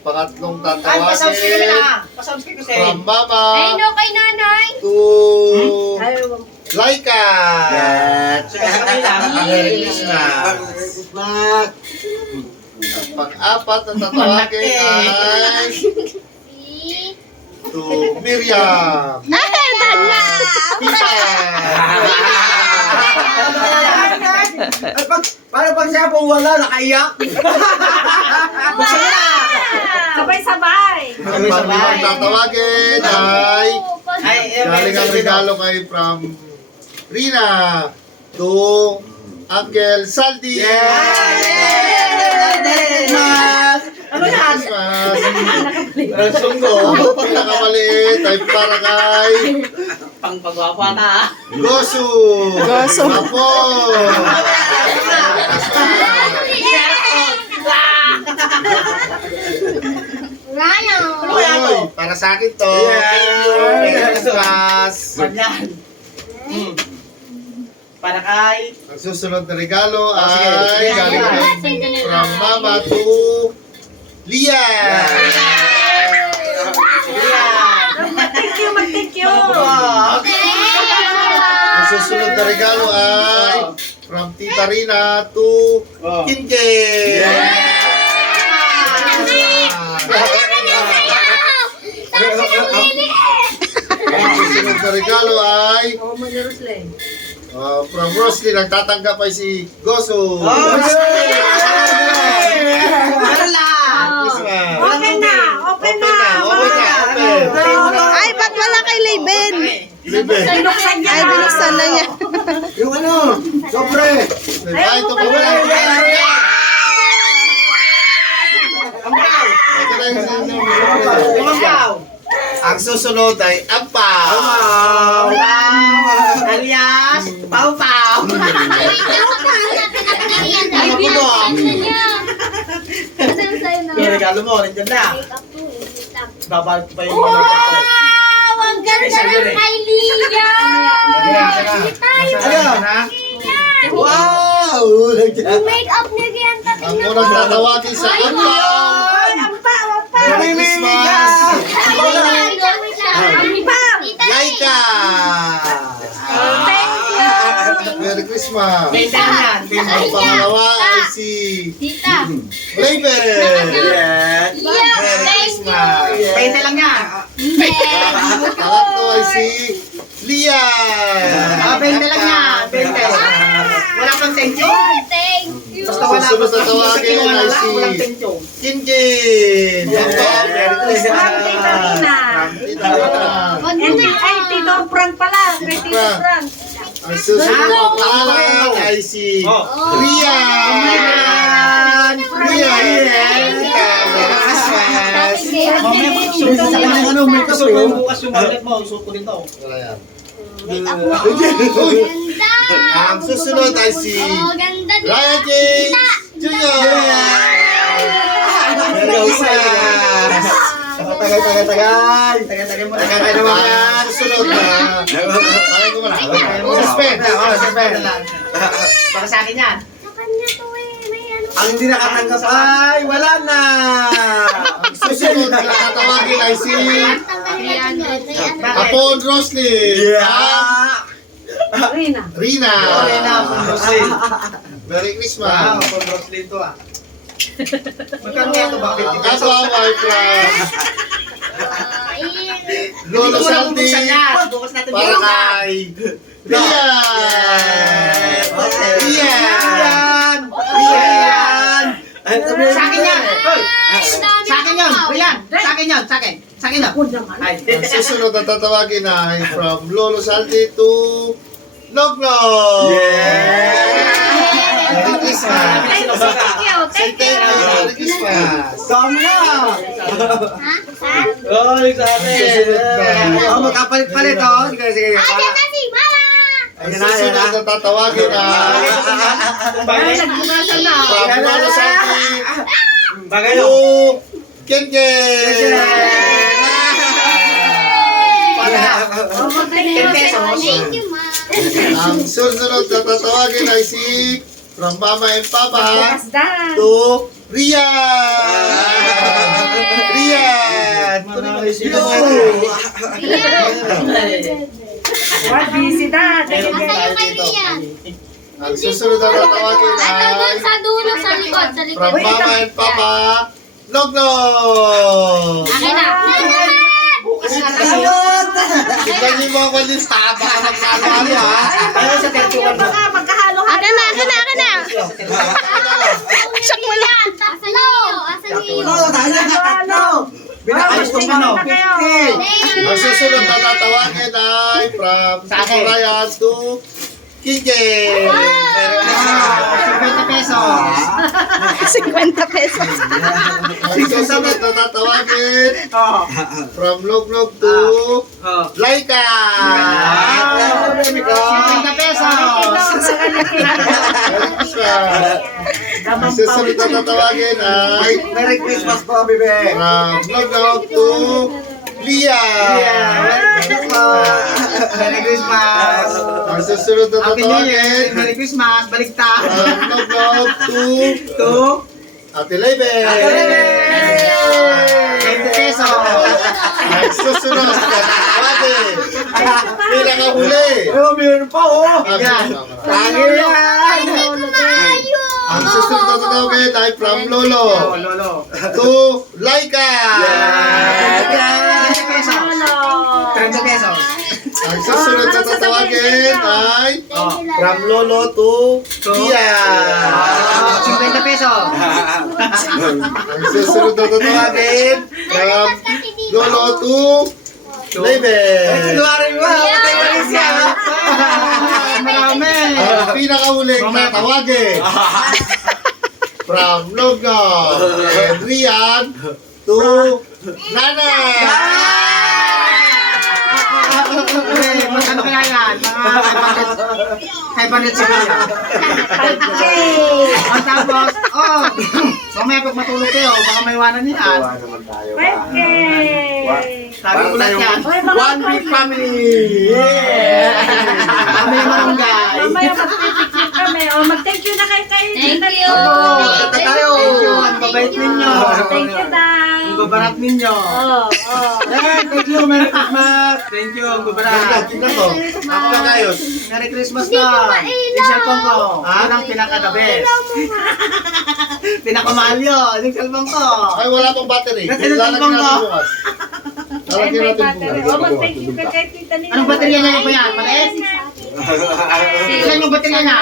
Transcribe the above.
Pangatlong Ay, pasawskay kami tatawagin. na. Pasawskay ko sa'yo. From Mama Ay, no, kay nanay. to Laika. Yan. Merry Christmas. Christmas. At pang-apat na tatawagin ay Si... to Miriam. Tita. Paano pag siya pong wala, nakaiyak? Buksan na. Sabay-sabay. Ang pang-limang tatawagin ay galing ang regalo kay from Rina to Uncle Saldi. Christmas. Ano yan? Christmas. Ang sunggo, pinakamaliit ay para kay Pang pagwapo ata. Gosu. Gosu. Apo. Ryan. Oy, para sa akin to. Merry Christmas. Ganyan. Para kay... Ang susunod na regalo sige. ay galing kay from Mama to Lia. Mag-thank you. Ang susunod na regalo ay from Tita Rina to Kinke. Ang susunod na regalo ay from Roslyn. Ang tatanggap ay si Goso. Meron lang. Christmas. Open na. Open na. Ay, ba't wala kay Laben? Libe. Binuksan niya. Ay, binuksan na niya. Yung ano, sobre. Ay, ito pa wala. Ampaw. Ito na yung Yung ampaw. ang susunod ay ampaw. Ampaw. Alias, pau-pau. Yung regalo mo, nandiyan na. Babalik ko pa yung mga Wow! Ang ganda ng kay Lia! Wow! Yung make-up niya yan, tabi Ang niya. unang tatawagin sa ampaw. Merry Christmas. Laika. Merry Christmas. Benta na yan. Ang pangalawa ay si Tita. Label. Yes. Merry Christmas. Benta lang yan. Pangatlo ay si Lia. Benta lang yan. Benta. Wala pang thank you. Thank you. Basta wala Susunod basta na tawagin wala ay lang, si walang thank you. Kinkin. Ampaw. Merry Christmas. From Tita Rina. From Tita Rina. Ay, Tito Frank pala. Kay Tito Frank. Ang susunod na pangalan ay si Rian. Rian. Merry Christmas. Mamaya magsuot Sa kanyang ano, may Gusto ko kape. bukas yung wallet mo, suot ko din to. Wala yan. Make-up mo. Ganda. Ang susunod ay si Oh, ganda din. Ryan James Jr. Merry Christmas. Tagal. Taga-taga mo Tagal naman yan. Ang susunod na Ayaw ko muna. Suspend. Suspend. Para sa akin yan. Sa kanya to eh. May ano. Ang hindi nakatanggap ay wala na. Ang susunod na tatawagin ay si Apon Roslyn. Yeah. Rina. Rina. Rina, Apon Roslyn. Merry Wow, Christmas. Apon Roslyn to ah. Magkano nga ito? Bakit? Ako ang ay from Lolo Hindi ko na Saldi bubuksan yan. Bukas natin para bukas. kay Rian. Rian. Rian. Sa akin yan. Hoy. Sa akin yan. Rian. Sa akin yan. Sa akin. Sa akin yan. Ay. Ang susunod na tatawagin ay from Lolo Saldi to Nognog. Merry Christmas. Thank you. Say thank you. Merry Christmas. Dami na. Oy, sa akin. Susunod na. Magkapalit-palit oh. Sige, sige. Ayan na si Mama. Ang susunod na tatawagin ay from Lolo Saldi Bagay to no? Kenken. Thank you, Ma. Ang susunod na tatawagin ay si from Mama and Papa to Ria. Wah, busy na. Meron Tingnan niya. tayo dito. Ang susunod na tatawagin ay Sa dulo, sa likod, sa likod. from Mama and Papa, Nognog! Akin na. Tignan niyo mga kwalis, haba ka magkano-ano ha? Ayaw sa 31 mo. Baka magkahalo-halo. Akin na. Siyak mo lang. Asan niyo? Asan niyo? Halo-halo. Binakayos ko pa no. Ang susunod na tatawagin ay from Sa akin. Ryan to Kike! 50 pesos. 50 pesos. Ang susunod na tatawagin Oh. from Lognog to Oh. Laika! 50 pesos. Ang susunod na tatawagin ay Merry Christmas po, bebe. from Lognog to Lia! Merry Christmas. Ang susunod na Happy New Year. tatawagin Merry Christmas. Baligtad. from Lognog to To Ate Lebe! 20 pesos. Ang susunod na tatawagin pinakahuli! Oh, meron pa oh. Yan. Lagi yan. Ang susunod na tatawagin ay from Lolo Oh, lolo. to Laika! 30 pesos. 30 pesos. Ang susunod na tatawagin ay Oh. from Lolo to Tia! 50 pesos. Ang susunod na tatawagin from Lolo to Lebe! Luwarin mo, patay mo rin siya. Marami. Ang pinakahuling tatawagin from Lognog and Rian to Nana! Magkano kaya yan? Mga 500 siguro. O tapos, mamaya pag matulog kayo, baka may iwanan niyan. naman tayo. Sabi ulat yan. One big family. Kami yung barangay. Mamaya mag-thank kami. O, mag-thank you na kayo. Thank you. Thank you. Ang babait ninyo. Thank you, Dang. Ang babarat ninyo. Thank you. Merry Christmas. Thank you. Ang babarat. Tingnan ko, ako lang ayos. Merry Christmas na. Yung cellphone ko. Yun ang pinaka-the best. Pinakamahal yun. Yung cellphone ko. Ay, wala pang battery. Kasi Lalagyan natulog natin mo. bukas. Ay, Lalagyan may natin battery. bukas. O, mag-thank you kay Tita Nina. Anong baterya niya po yan? Maliit? Ilan yung baterya niya?